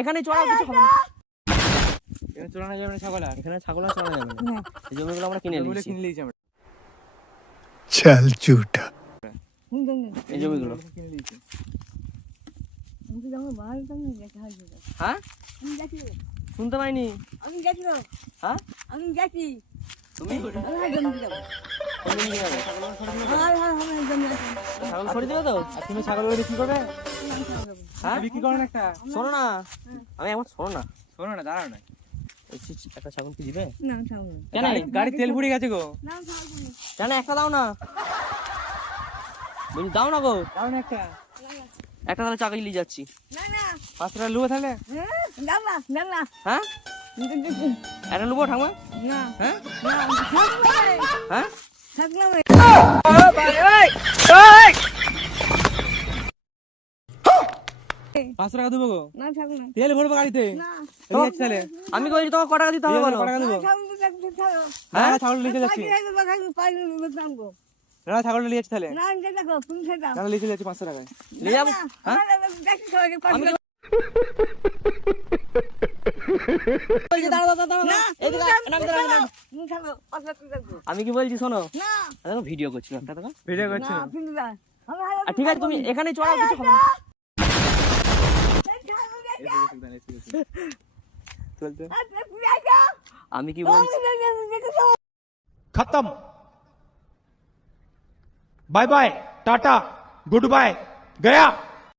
এখানে চড়াও কিছু হবে না। এখানে চড়ানো যাবে না ছাগল, আর এখানে ছাগল আর চড়ানো যাবে না। এই জমিগুলো আমরা কিনে নিয়েছি। चल झूठा। এই জমিগুলো হ্যাঁ শুনতে পাইনি। হ্যাঁ তুমি কোন জমি যাবে? ছাগল ছড়িয়ে দেবে তো? আর তুমি ছাগল বিক্রি করবে? হ্যাঁ বিক্রি করো না একটা। শোনো না, আমি এখন শোনো না, শোনো না, দাঁড়াও না। একটা ছাগল কি দিবে? কেন গাড়ি তেল ফুরিয়ে গেছে গো। কেন একটা দাও না, বলি দাও না গো। দাও না একটা। একটা তাহলে চাকরি নিয়ে যাচ্ছি। 5 টাকা লুবো তাহলে। হ্যাঁ একটা নেবো ঠাকুমা। হ্যাঁ হ্যাঁ 5 টাকা দেবো গো। তেল ভরবো গাড়িতে। তাহলে আমি বলছি তোমাকে কটা দিতে হবে বলো? হ্যাঁ ছাগল নিয়ে যাচ্ছি। না ছাগল নিয়ে যাচ্ছি তাহলে। তাহলে লিখে যাচ্ছি 500 টাকায়। নিয়ে যাবো। হ্যাঁ আমি কি বলছি? দাঁড়াও দাঁড়াও দাঁড়াও এদিকে আমি কি বলছি শোনো, দেখো ভিডিও করছি একটা, দেখো ভিডিও করছি। আর ঠিক আছে তুমি এখানে চড়াও কিছু হবে না। চলতে আমি কি বলছি? खत्म। Bye bye tata goodbye गया।